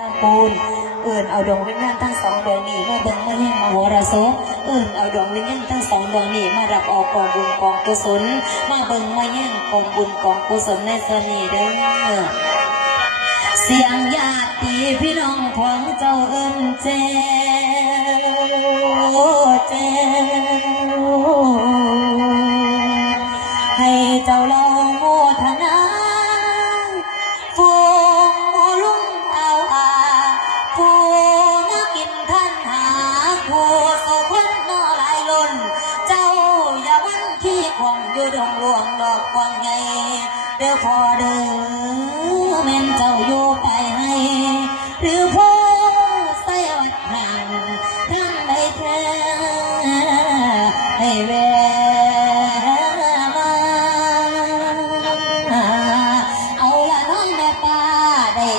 ด้านปูนเอื่นเอาดวงวิญญาณทั้งสองดวงนี้มาเบิ่งมาเยี่ยมาโหราโสเอื่นเอาดวงวิญญาณทั้งสองดวงนี้มารับออกกองบุญกองกุศลมาเบิ่งมาเยี่ยมกองบุญกองกุศลในสนีเด้อเสียงญาติพี่น้องของเจ้าเอิ้นเจ้าเจ้ใ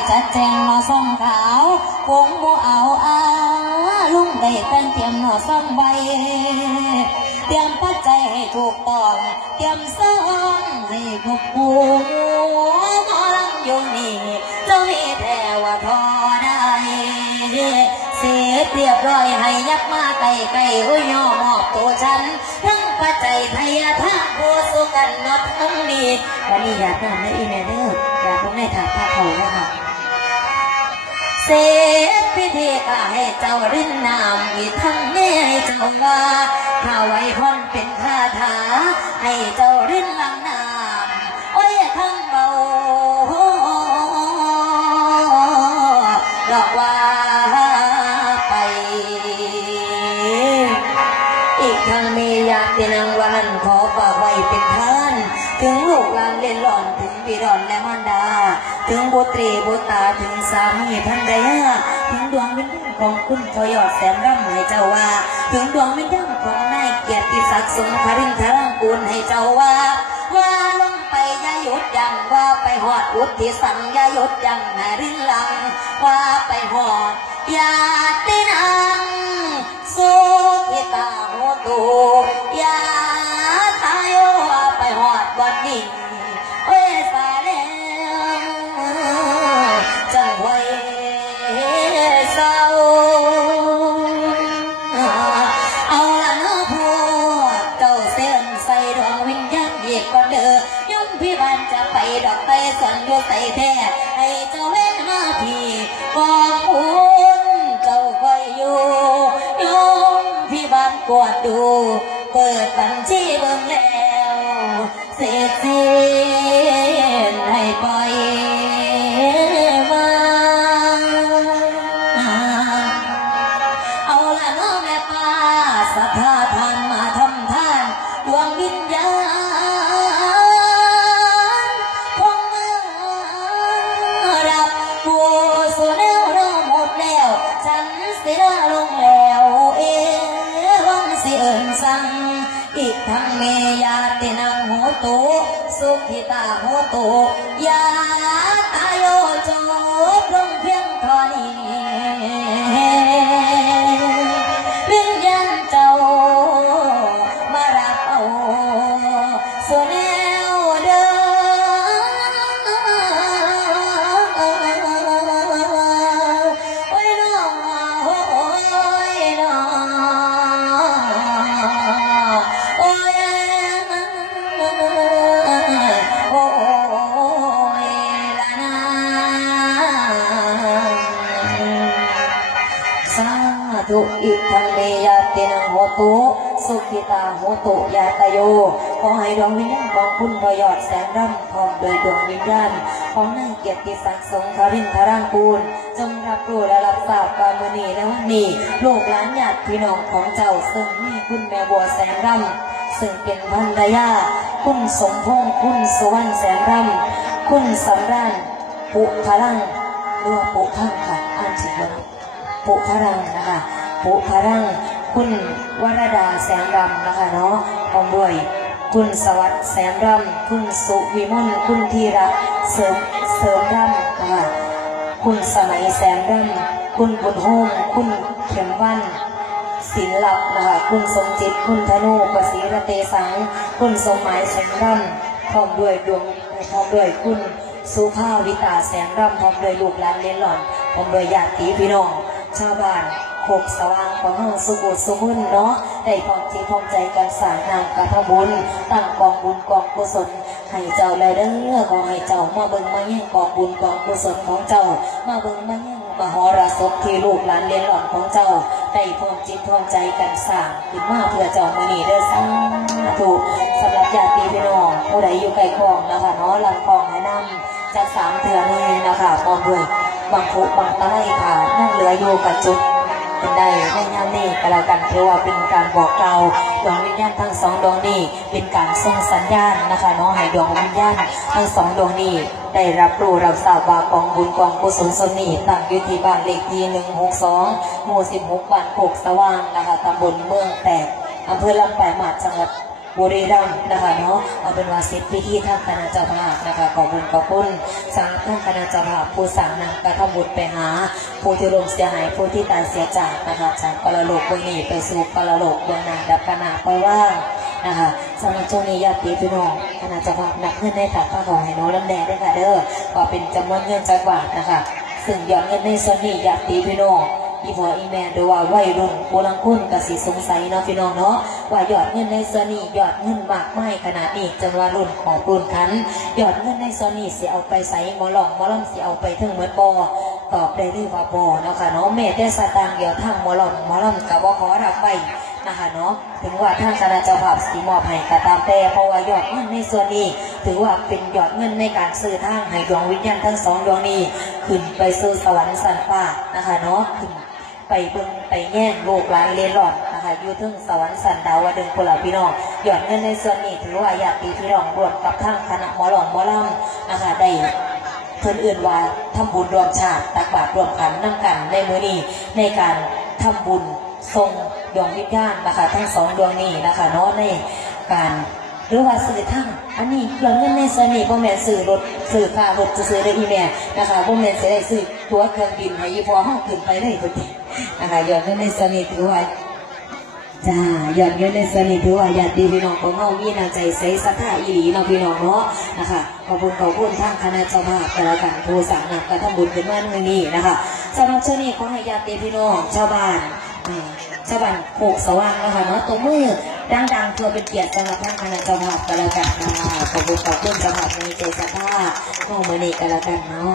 จัดแจงหนอซ่องขาววงโมเอาอาลุงได้แต่งเตรียมหนอซ่องใบ เตรียมปัจจัยให้ถูกต้องเตรียมซ่องให้ครบคูหมอลำอยู่นี่จ้ามีแต่ว่าทอได้เสร็จเรียบร้อยให้ยักมาไก่ไก่อุ้ยย่อมอบตัวฉันทั้ง ปัจจัยไทยทางผู้สุกันนอดทั้งนี้วันนี้อยากนำได้อีเมลเดอร์อยากลงในถาดผ้าเขานะคะเสร็จพิธีก็ให้เจ้ารินนามอีทั้งแม่ให้เจ้าว่าข้าไว้พรเป็นคาถาให้เจ้ารินลังน้ำ มีญาตินางวันขอฝากไว้เป็นท่าน ถึงลูกหลานเล่นหล่อนถึงบิดอนและมารดา ถึงบุตรีบุตาถึงสามีพันใดยาถึงดวงวิญญาณของคุณทอยอดแสนร่ำให้เจ้าว่า ถึงดวงวิญญาณของนายเกียรติศักดิ์สงครินทรังกูลให้เจ้าว่า ว่าลงไปอย่าหยุดยั้งว่าไปหอดอุทีสันอย่าหยุดยั้งให้รินลัง ว่าไปหอดอย่าตินัง สุขิตาโหตุยาตายว่าไปหอดวันนี้เอ้ยสาแล้วจังไว้เศร้าเอาละเนาะพวกเจ้าเส้นใส่ดวงวิญญาณเยียกก่อนเด้อย่อมพี่บ้านจะไปดอกไปสอนอยู่ใส่แท้ให้เจ้าเว้นมาพี่ก ตาโหตุยาตายโยจบลงเพียงเท่านี้ อิทังเมยาเตนังโหตุสุขิตาโหตุยาตโย ขอให้ดวงวิญญาณของคุณพยอดแสงร่ำพร้อมโดยดวงวิญญาณของนางเกียรติศักดิ์สงครินทรางกูล จงรับรู้และรับทราบกามณีในวันนี้ลูกหลานญาติพี่น้องของเจ้าซึ่งมีคุณแม่บัวแสงร่ำซึ่งเป็นภรรยาคุณสมพงษ์คุณสุวรรณแสงร่ำคุณสำราญปุพลังหรือว่าปุพังค่ะอ่านชื่อว่าปุพรังนะคะ ปุพรังคุณวรดาแสงรำนะคะเนาะพร้อมด้วย คุณสวัสดิ์แสงรำคุณสุวิมลคุณธีระเสริมเสริมรำนะคะคุณสมัยแสงรำคุณบุญโฮมคุณเข็มวันศิลป์นะคะคุณสมจิต คุณธนูประสีระเตสัง คุณสมหมายแสงรำพร้อมด้วยดวงพร้อมด้วยคุณสุภาวิตาแสงรำพร้อมด้วยลูกหลานเลี้ยนหล่อนผมโดยญาติพี่น้อง ชาวบ้าน โคกสว่างของเฮาสุขุสุขุนเนาะได้พร้อมที่พร้อมใจกันสานางกระทบุญตั้งกองบุญกองกุศลให้เจ้าเลยเด้อขอให้เจ้ามาเบิ่งมาแย่งกองบุญกองกุศลของเจ้า มาเบิ่งมาแย่งมหรสพที่ลูกหลานเลี้ยงหลอนของเจ้าได้พร้อมจิตพร้อมใจกันสร้างขึ้นมาเพื่อเจ้ามื้อนี้เด้อสาธุสำหรับญาติพี่น้องผู้ใดอยู่ไกลคลองนะคะเนาะลำคลองให้นำจากสามเถื่อนี้นะคะพร้อมด้วยบางคุบางตะไลค่ะนั่งเหลืออยู่กับจุด กันได้ในงานนี้ก็แล้วกันเพื่อว่าเป็นการบอกกล่าวดวงวิญญาณทั้งสองดวงนี้เป็นการส่งสัญญาณนะคะน้องให้ดวงวิญญาณทั้งสองดวงนี้ได้รับรู้รับทราบว่ากองบุญกองกุศลสนีตั้งอยู่ที่บ้านเลขที่หนึ่งหกสองหมู่สิบหกบ้านโคกสว่างนะคะตำบลเมืองแตกอำเภอลำปลายมาจังหวัด บุรีรัมย์นะคะเนาะเอาเป็นว่าเสร็จพิธีทางคณะเจ้าภาพนะคะขอบุญขอบคุณสังทางคณะเจ้าภาพผู้สั่งนำกระทำบุญไปหา ผู้ที่ลงเสียหายผู้ที่ตายเสียจากนะคะจากกระโหลกเบื้องนี้ไปสู่กระโหลกเบื้องหน้าดับกระนาไปว่างนะคะสำหรับช่วงนี้ญาติพี่น้องคณะเจ้าภาพนับเงินในถัดผ้าของให้น้องลำแดงด้ค่ะเด้อก็เป็นจำนวนเงินจักบาทนะคะซึ่งยอดเงินในส่วนนี้ญาติพี่น้อง อีพออีแม่หรือว่าวัยรุ่นโบราณคุณกสิสงสัยเนาะพี่น้องเนาะว่ายอดเงินในส่วนนี้ยอดเงินมากไม่ขนาดนี้จนว่ารุ่นของรุ่นคันยอดเงินในส่วนนี้สิเอาไปใส่หมอหลองหมอลำสิเอาไปถึงเหมือนบอตอบได้เลยว่าบอเนาะค่ะเนาะแม่แต่สตางค์เดียวทางหมอหลองหมอลำกับว่าขอรับไว้นะคะเนาะถึงว่าทางคณะเจ้าภาพสีมอบให้ก็ตามแต่เพราะว่ายอดเงินในส่วนนี้ ถือว่าเป็นยอดเงินในการซื้อทางให้ดวงวิญญาณทั้งสองดวงนี้ ขึ้นไปสู่สวรรค์สันฟ้านะคะเนาะขึ้น ไปเบิ่งไปแย่งโลกหลานเล่ร่อนนะคะอยู่ถึงสวรรค์สันดาวดึงพวกเราพี่น้องหยอดเงินในส่วนนี้ถือว่าอยากตีพี่น้องรวมกับทางคณะหมอหลองหมอลำนะคะได้เพื่อนอื่นว่าทำบุญรวมชาติตักบาตรรวมขันนั่งกันในมือนี้ในการทำบุญทรงดวงวิญญาณนะคะทั้งสองดวงนี้นะคะเนาะในการ หรือว่าสื่อทั้งอันนี้เรื่องเงินในสนนี้พ่อแม่นสื่อรถสื่อค่ารถจะซื้อได้อีแม่นะคะพ่อแม่นจะได้ซื้อตัวเครื่องบินให้ยี่พอห้องขึ้นไปได้พอดีนะคะยอดเงินในสนนี้ถือว่าจ้ายอดเงินในสนนี้ถือว่าญาติพี่น้องของเฮามีน้ำใจใสศรัทธาอีหลีเนาะพี่น้องเนาะนะคะขอบคุณขอบคุณทางคณะเจ้าภาพแต่ละกันผู้สางนำการทำบุญขึ้นมาในนี้นะคะสำหรับเช่วงนี้ขอให้ญาติพี่น้องชาวบ้านอ่า ชาวบ้านโขกสว่างนะคะเนาะตัวมือดังๆเพื่อเป็นเกียรติสำหรับท่านคณะเจ้าภาพกันแล้วกันค่ะขอบคุณขอบคุณสำหรับในใจศรัทธาโมมือนี้กันแล้วกันเนาะ